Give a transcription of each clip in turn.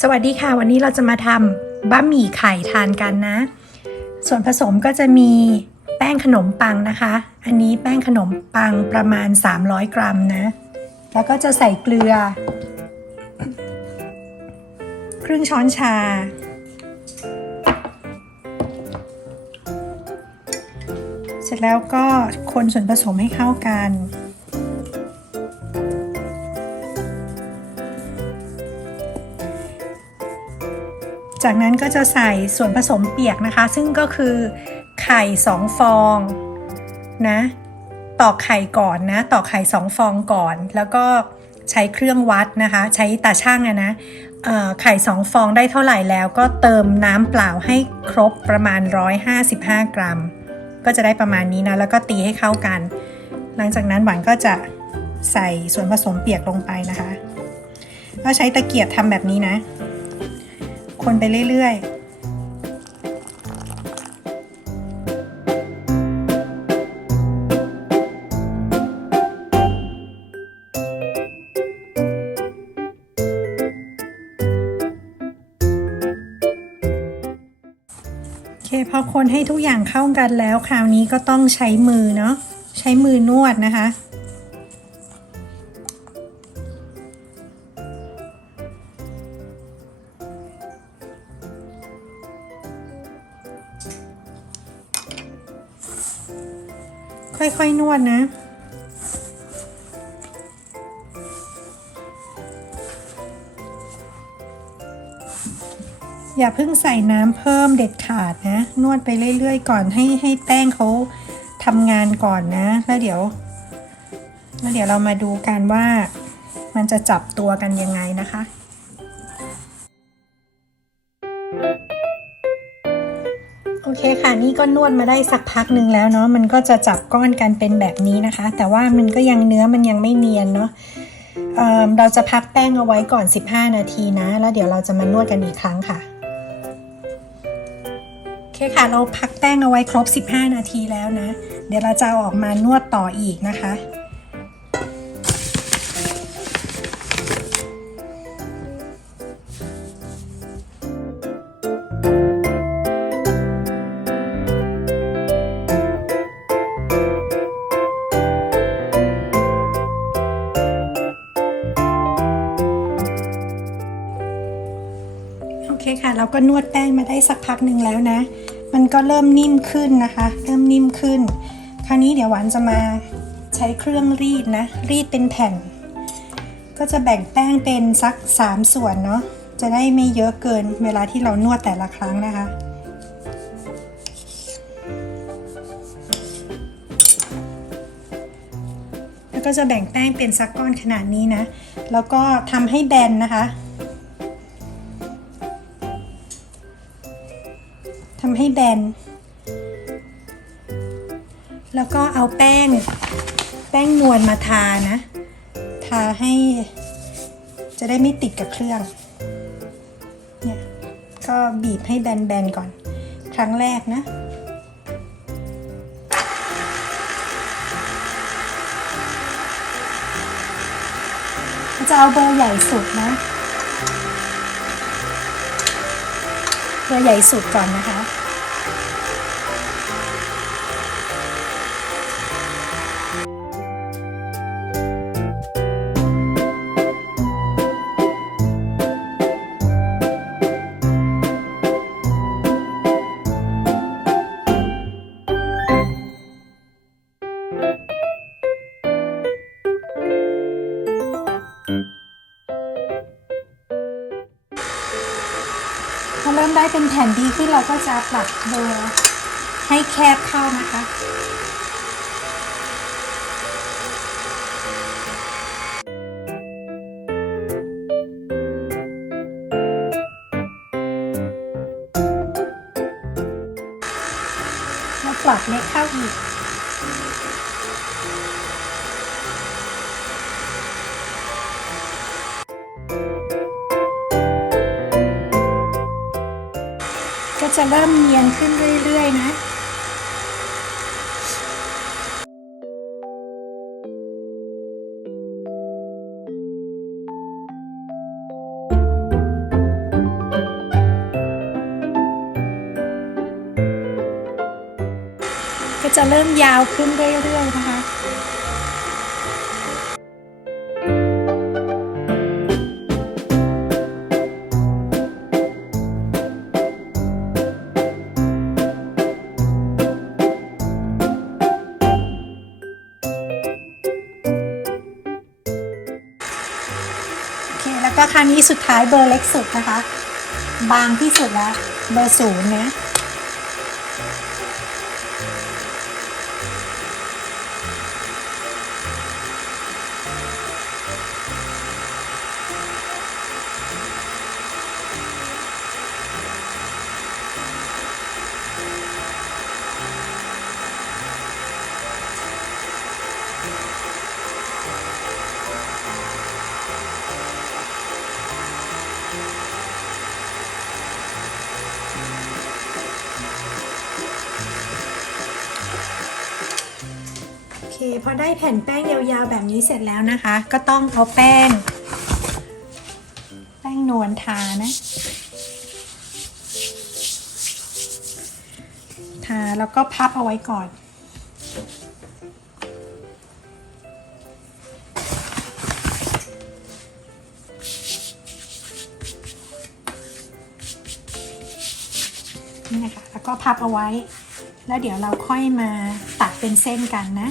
สวัสดีค่ะ วันนี้เราจะมาทำบะหมี่ไข่ทานกันนะ ส่วนผสมก็จะมีแป้งขนมปังนะคะ อันนี้แป้งขนมปังประมาณ 300 กรัมนะ แล้วก็จะใส่เกลือ ครึ่งช้อนชา เสร็จแล้วก็คนส่วนผสมให้เข้ากัน จากนั้นก็จะใส่ส่วนผสมเปียกนะคะ ซึ่งก็คือไข่2ฟองนะตอกไข่ก่อนนะตอกไข่2ฟองก่อน แล้วก็ใช้เครื่องวัดนะคะ ใช้ตาช่างอะนะเอ่อไข่2ฟองได้เท่าไหร่แล้ว ก็เติมน้ำเปล่าให้ครบประมาณ 155 กรัม ก็จะได้ประมาณนี้นะแล้วก็ตีให้เข้ากัน หลังจากนั้นหวานก็จะใส่ส่วนผสมเปียกลงไปนะคะก็ใช้ตะเกียบทำแบบนี้นะ คนไปเรื่อยๆโอเคพอคนให้ทุกอย่างเข้ากันแล้ว คราวนี้ก็ต้องใช้มือเนาะใช้มือนวดนะคะ ค่อยๆนวดนะ อย่าเพิ่งใส่น้ำเพิ่มเด็ดขาดนะ นวดไปเรื่อยๆ ก่อนให้ให้แป้งเขาทำงานก่อนนะ แล้วเดี๋ยว แล้วเดี๋ยวเรามาดูกันว่ามันจะจับตัวกันยังไงนะคะ เคค่ะนี่ก็นวดมาได้สักพักหนึ่งแล้วเนาะมันก็จะจับก้อนกันเป็นแบบนี้นะคะ แต่ว่ามันก็ยังเนื้อมันยังไม่เนียนเนาะเเราจะพักแป้งเอาไว้ก่อน 15 นาทีนะ แล้วเดี๋ยวเราจะมานวดกันอีกครั้งค่ะโอเคค่ะเราพักแป้งเอาไว้ครบ 15 นาทีแล้วนะ เดี๋ยวเราจะออกมานวดต่ออีกนะคะ ก็นวดแป้งมาได้สักพักหนึ่งแล้วนะ มันก็เริ่มนิ่มขึ้นนะคะ เริ่มนิ่มขึ้น คราวนี้เดี๋ยวหวานจะมาใช้เครื่องรีดนะ รีดเป็นแผ่น ก็จะแบ่งแป้งเป็นสัก 3 ส่วนเนาะ จะได้ไม่เยอะเกินเวลาที่เรานวดแต่ละครั้งนะคะแล้วก็จะแบ่งแป้งเป็นสักก้อนขนาดนี้นะ แล้วก็ทำให้แบนนะคะ ให้แบน แล้วก็เอาแป้ง แป้งนวลมาทานะ ทาให้จะได้ไม่ติดกับเครื่อง เนี่ย ก็บีบให้แบนๆก่อน ครั้งแรกนะจะเอาเบอร์ใหญ่สุดนะ เบอร์ใหญ่สุดก่อนนะคะ เป็นแผ่นดีขึ้นเราก็จะปรับเบอร์ให้แคบเข้านะคะ แล้วปรับเล็กเข้าอีก จะเริ่มเนียนขึ้นเรื่อย ๆ นะก็จะเริ่มยาวขึ้นเรื่อยๆนะคะ แล้วก็ครั้งนี้สุดท้ายเบอร์เล็กสุดนะคะ บางที่สุดแล้ว เบอร์ศูนย์นะ พอได้แผ่นแป้งยาวๆแบบนี้เสร็จแล้วนะคะ ก็ต้องเอาแป้ง แป้งนวลทานะ ทาแล้วก็พับเอาไว้ก่อน นี่นะคะ แล้วก็พับเอาไว้ แล้วเดี๋ยวเราค่อยมาตัดเป็นเส้นกันนะ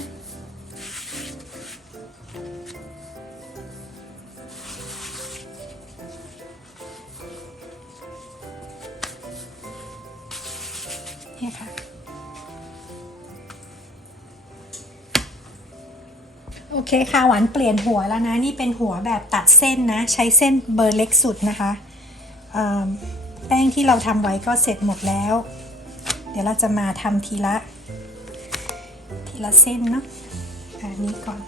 อเคค่ะหวานเปลี่ยนหัวแล้วนะ นี่เป็นหัวแบบตัดเส้นนะ ใช้เส้นเบอร์เล็กสุดนะคะแป้งที่เราทำไว้ก็เสร็จหมดแล้ว เดี๋ยวเราจะมาทำทีละ ทีละเส้นเนาะอันนี้ก่อน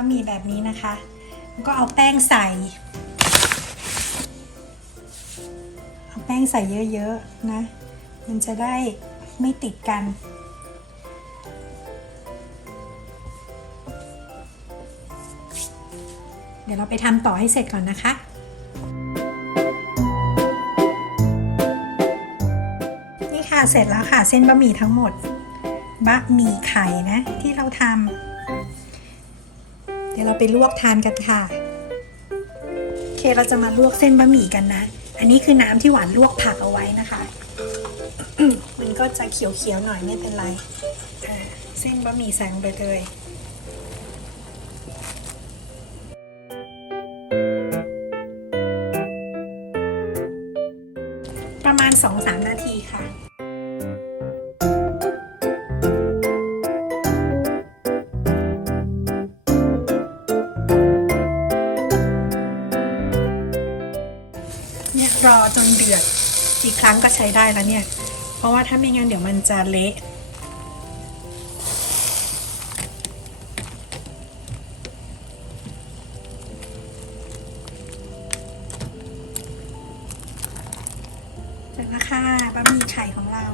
บะหมี่แบบนี้นะคะก็เอาแป้งใส่ เอาแป้งใส่เยอะๆนะ มันจะได้ไม่ติดกันเดี๋ยวเราไปทำต่อให้เสร็จก่อนนะคะ นี่ค่ะเสร็จแล้วค่ะเส้นบะหมี่ทั้งหมด บะหมี่ไข่นะที่เราทำ เดี๋ยวเราไปลวกทานกันค่ะโอเคเราจะมาลวกเส้นบะหมี่กันนะ อันนี้คือน้ำที่หวานลวกผักเอาไว้นะคะ มันก็จะเขียวๆหน่อยไม่เป็นไร เส้นบะหมี่ใส่ลงไปเลย กครั้งก็ใช้ได้แล้วเนี่ย เพราะว่าถ้าไม่งั้นเดี๋ยวมันจะเละเสร็จแล้วค่ะบะหมี่ไข่ของเรา